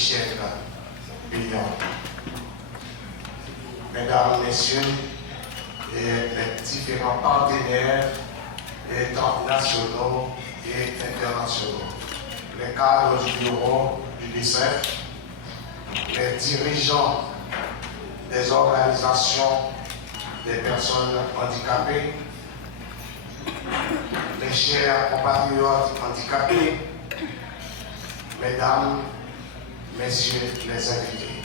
Michel Billon. Mesdames, Messieurs, et les différents partenaires nationaux et internationaux, les cadres du bureau du DICEF, les dirigeants des organisations des personnes handicapées, les chers compatriotes handicapés, mesdames, messieurs les invités.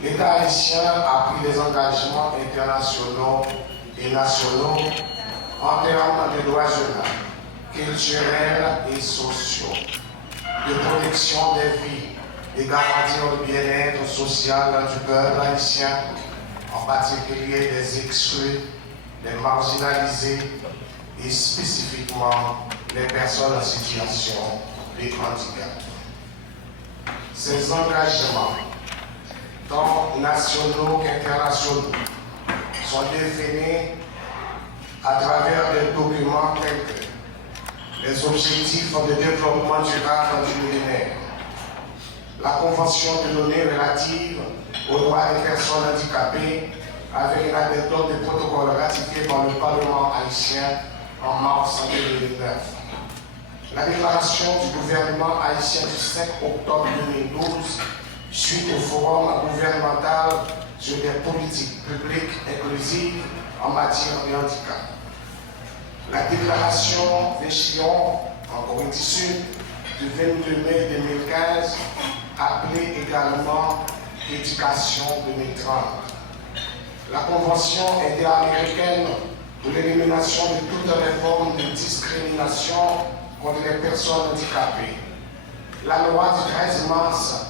L'État haïtien a pris des engagements internationaux et nationaux en termes de droits humains, culturels et sociaux, de protection des vies, de garantir le bien-être social du peuple haïtien, en particulier des exclus, des marginalisés et spécifiquement les personnes en situation de handicap. Ces engagements, tant nationaux qu'internationaux, sont définis à travers des documents tels que les objectifs de développement durable du millénaire, la Convention de l'ONU relative aux droits des personnes handicapées avec la méthode de protocole ratifié par le Parlement haïtien en mars 2009. La déclaration du gouvernement haïtien du 5 octobre 2012 suite au forum gouvernemental sur des politiques publiques inclusives en matière de handicap. La déclaration d'Échillon, en Corée du Sud, du 22 mai 2015, appelée également Éducation 2030. La Convention interaméricaine pour l'élimination de toutes les formes de discrimination contre les personnes handicapées. La loi du 13 mars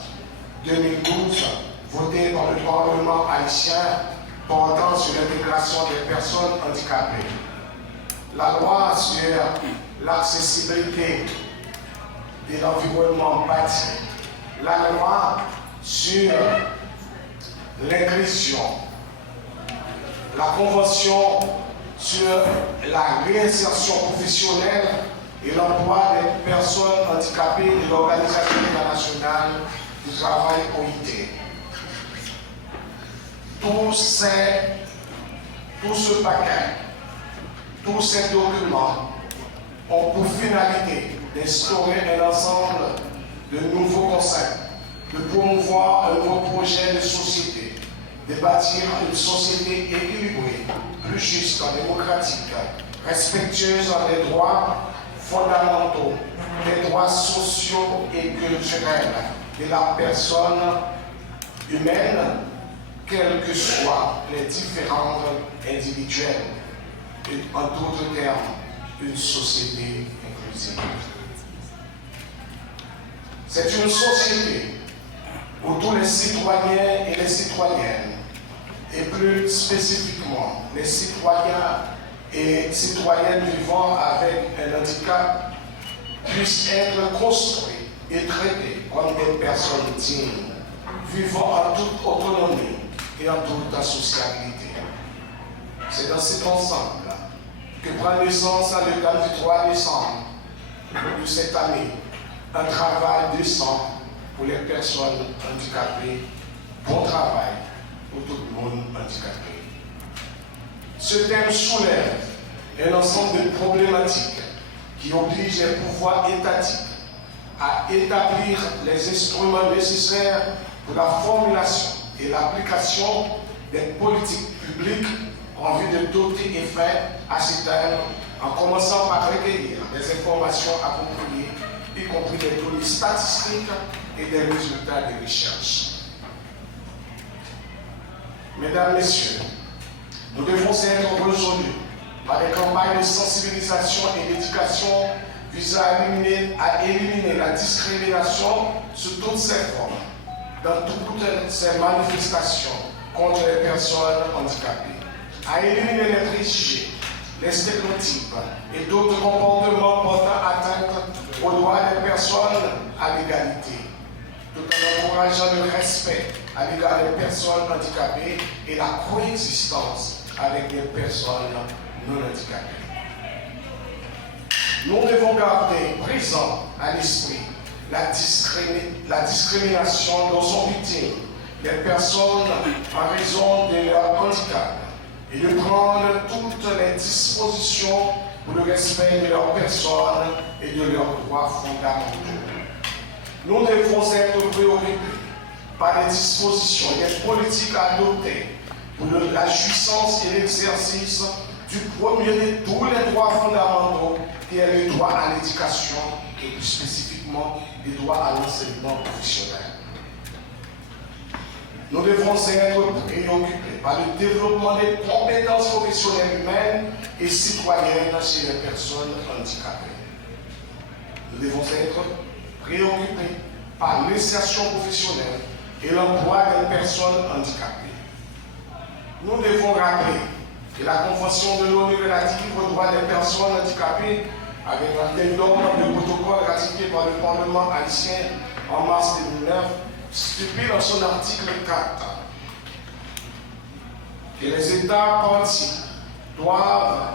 2012, votée par le Parlement haïtien portant sur l'intégration des personnes handicapées. La loi sur l'accessibilité de l'environnement bâti. La loi sur l'inclusion. La Convention sur la réinsertion professionnelle et l'emploi des personnes handicapées de l'Organisation internationale du travail OIT. Tout ce paquet, tous ces documents ont pour finalité d'instaurer un ensemble de nouveaux concepts, de promouvoir un nouveau projet de société, de bâtir une société équilibrée, plus juste, démocratique, respectueuse des droits fondamentaux, des droits sociaux et culturels de la personne humaine, quelles que soient les différences individuelles, et en d'autres termes, une société inclusive. C'est une société où tous les citoyens et les citoyennes, et plus spécifiquement les citoyens et citoyennes vivant avec un handicap, puissent être construits et traités comme des personnes dignes, vivant en toute autonomie et en toute sociabilité. C'est dans cet ensemble que prend naissance le 23 décembre de cette année un travail décent pour les personnes handicapées, bon travail pour tout le monde handicapé. Ce thème soulève un ensemble de problématiques qui obligent les pouvoirs étatiques à établir les instruments nécessaires pour la formulation et l'application des politiques publiques en vue de doter effet à ces thèmes, en commençant par recueillir des informations appropriées, y compris des données statistiques et des résultats de recherche. Mesdames, Messieurs, nous devons être résolus par des campagnes de sensibilisation et d'éducation visant à éliminer la discrimination sous toutes ses formes, dans toutes ses manifestations contre les personnes handicapées, à éliminer les préjugés, les stéréotypes et d'autres comportements portant atteinte aux droits des personnes à l'égalité, tout en encourageant le respect à l'égard des personnes handicapées et la coexistence avec des personnes non handicapées. Nous devons garder présent à l'esprit la discrimination la discrimination dont sont victimes les personnes en raison de leur handicap et de prendre toutes les dispositions pour le respect de leur personne et de leurs droits fondamentaux. Nous devons être préoccupés par les dispositions et les politiques adoptées pour la jouissance et l'exercice du premier de tous les droits fondamentaux qui est le droit à l'éducation et plus spécifiquement le droit à l'enseignement professionnel. Nous devons être préoccupés par le développement des compétences professionnelles humaines et citoyennes chez les personnes handicapées. Nous devons être préoccupés par l'insertion professionnelle et l'emploi des personnes handicapées. Nous devons rappeler que la Convention de l'ONU relative aux droits des personnes handicapées, avec un tel norme de protocole ratifié par le Parlement haïtien en mars 2009, stipule dans son article 4 que les États partis doivent